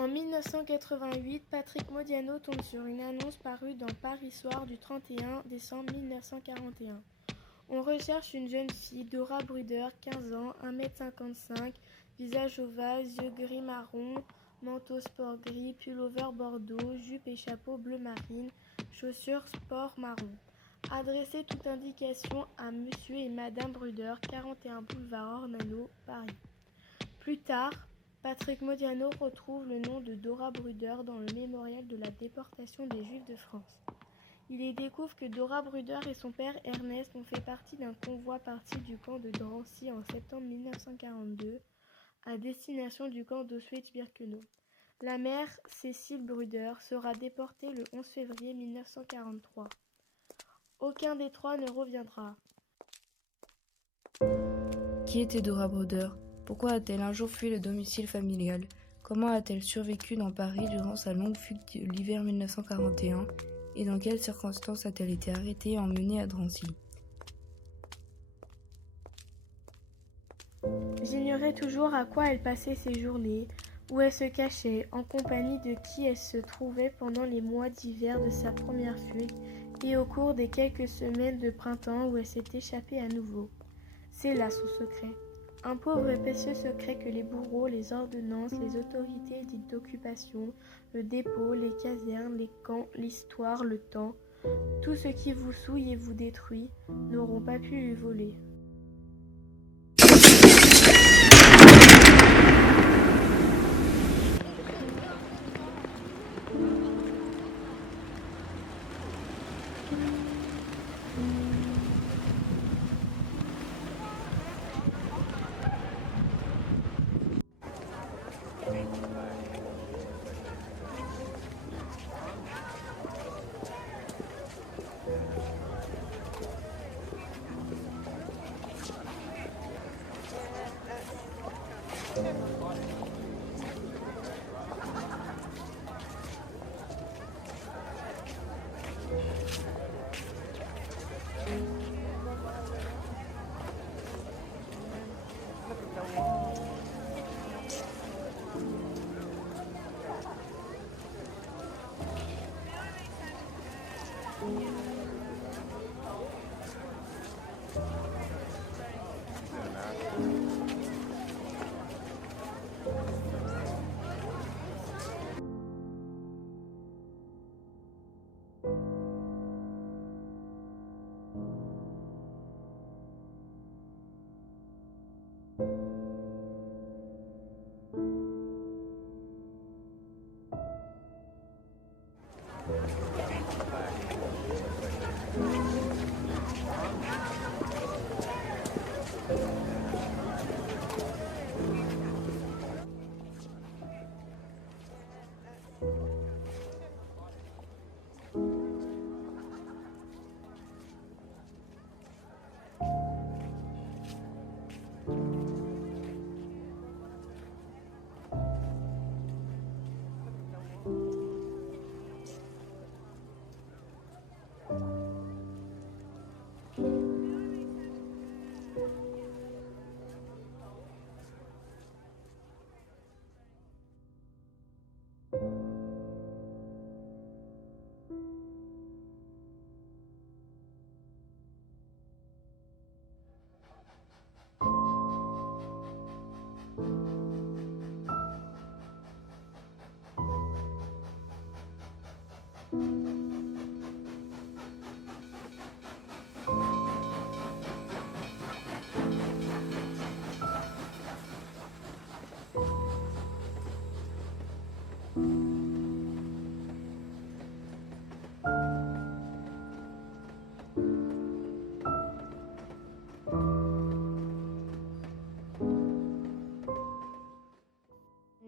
En 1988, Patrick Modiano tombe sur une annonce parue dans Paris Soir du 31 décembre 1941. On recherche une jeune fille, Dora Bruder, 15 ans, 1m55, visage ovale, yeux gris marron, manteau sport gris, pullover bordeaux, jupe et chapeau bleu marine, chaussures sport marron. Adressez toute indication à Monsieur et Madame Bruder, 41 boulevard Ornano, Paris. Plus tard, Patrick Modiano retrouve le nom de Dora Bruder dans le mémorial de la déportation des Juifs de France. Il y découvre que Dora Bruder et son père Ernest ont fait partie d'un convoi parti du camp de Drancy en septembre 1942 à destination du camp d'Auschwitz-Birkenau. La mère, Cécile Bruder, sera déportée le 11 février 1943. Aucun des trois ne reviendra. Qui était Dora Bruder? Pourquoi a-t-elle un jour fui le domicile familial? Comment a-t-elle survécu dans Paris durant sa longue fuite de l'hiver 1941? Et dans quelles circonstances a-t-elle été arrêtée et emmenée à Drancy? J'ignorais toujours à quoi elle passait ses journées, où elle se cachait, en compagnie de qui elle se trouvait pendant les mois d'hiver de sa première fugue et au cours des quelques semaines de printemps où elle s'est échappée à nouveau. C'est là son secret. Un pauvre et précieux secret que les bourreaux, les ordonnances, les autorités dites d'occupation, le dépôt, les casernes, les camps, l'histoire, le temps, tout ce qui vous souille et vous détruit, n'auront pas pu lui voler.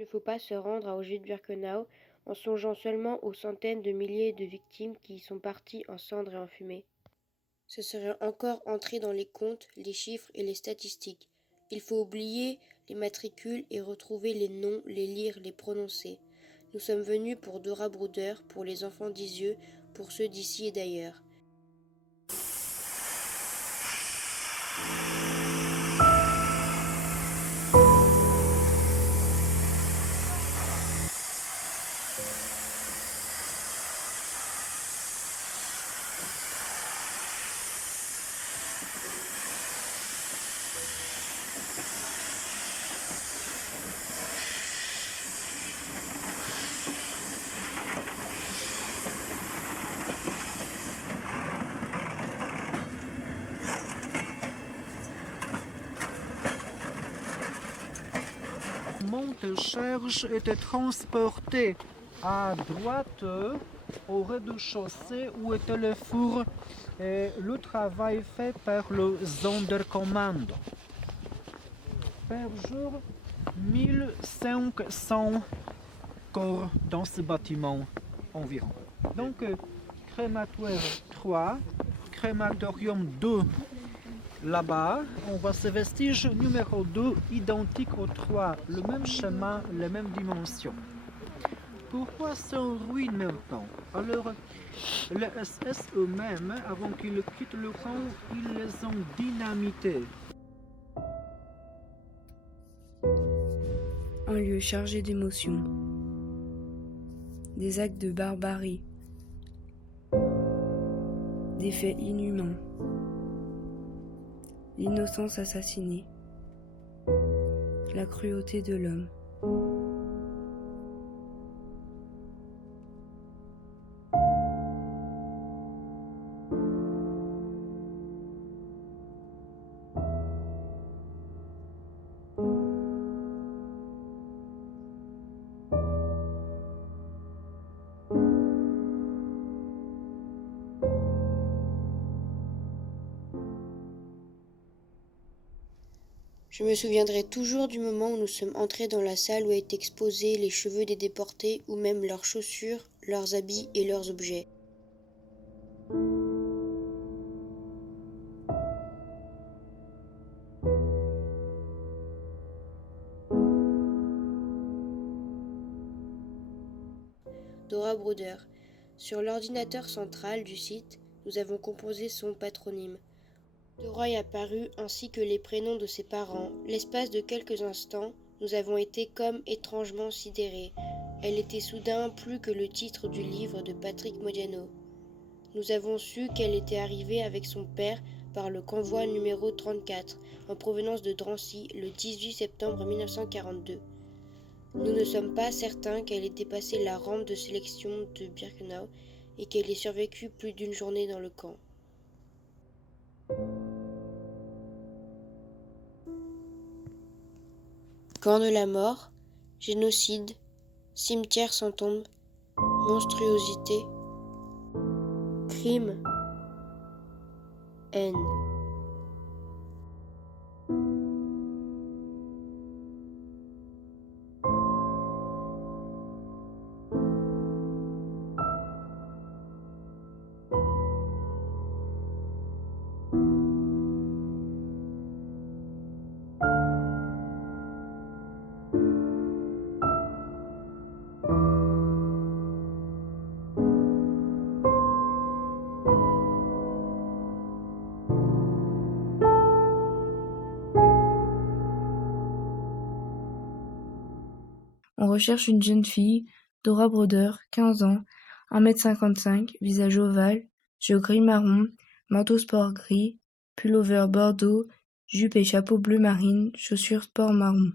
Il ne faut pas se rendre à Auschwitz-Birkenau en songeant seulement aux centaines de milliers de victimes qui y sont parties en cendres et en fumée. Ce serait encore entrer dans les comptes, les chiffres et les statistiques. Il faut oublier les matricules et retrouver les noms, les lire, les prononcer. Nous sommes venus pour Dora Bruder, pour les enfants d'Isieux, pour ceux d'ici et d'ailleurs. monte-charge était transporté à droite au rez-de-chaussée où était le four et le travail fait par le Sonderkommando. Par jour, 1500 corps dans ce bâtiment environ. Donc, crématoire 3, crématorium 2 là-bas, on voit ce vestige numéro 2 identique au 3, le même schéma, les mêmes dimensions. Pourquoi c'est en ruine maintenant? Alors, les SS eux-mêmes, avant qu'ils quittent le camp, ils les ont dynamités. Un lieu chargé d'émotions, des actes de barbarie, des faits inhumains, l'innocence assassinée, la cruauté de l'homme. Je me souviendrai toujours du moment où nous sommes entrés dans la salle où étaient exposés les cheveux des déportés ou même leurs chaussures, leurs habits et leurs objets. Dora Bruder. Sur l'ordinateur central du site, nous avons composé son patronyme. Dora est apparue ainsi que les prénoms de ses parents. L'espace de quelques instants, nous avons été comme étrangement sidérés. Elle était soudain plus que le titre du livre de Patrick Modiano. Nous avons su qu'elle était arrivée avec son père par le convoi numéro 34, en provenance de Drancy, le 18 septembre 1942. Nous ne sommes pas certains qu'elle ait dépassé la rampe de sélection de Birkenau et qu'elle ait survécu plus d'une journée dans le camp. Camp de la mort, génocide, cimetière sans tombe, monstruosité, crime, haine. On recherche une jeune fille, Dora Bruder, 15 ans, 1m55, visage ovale, cheveux gris-marron, manteau sport gris, pullover bordeaux, jupe et chapeau bleu marine, chaussures sport marron.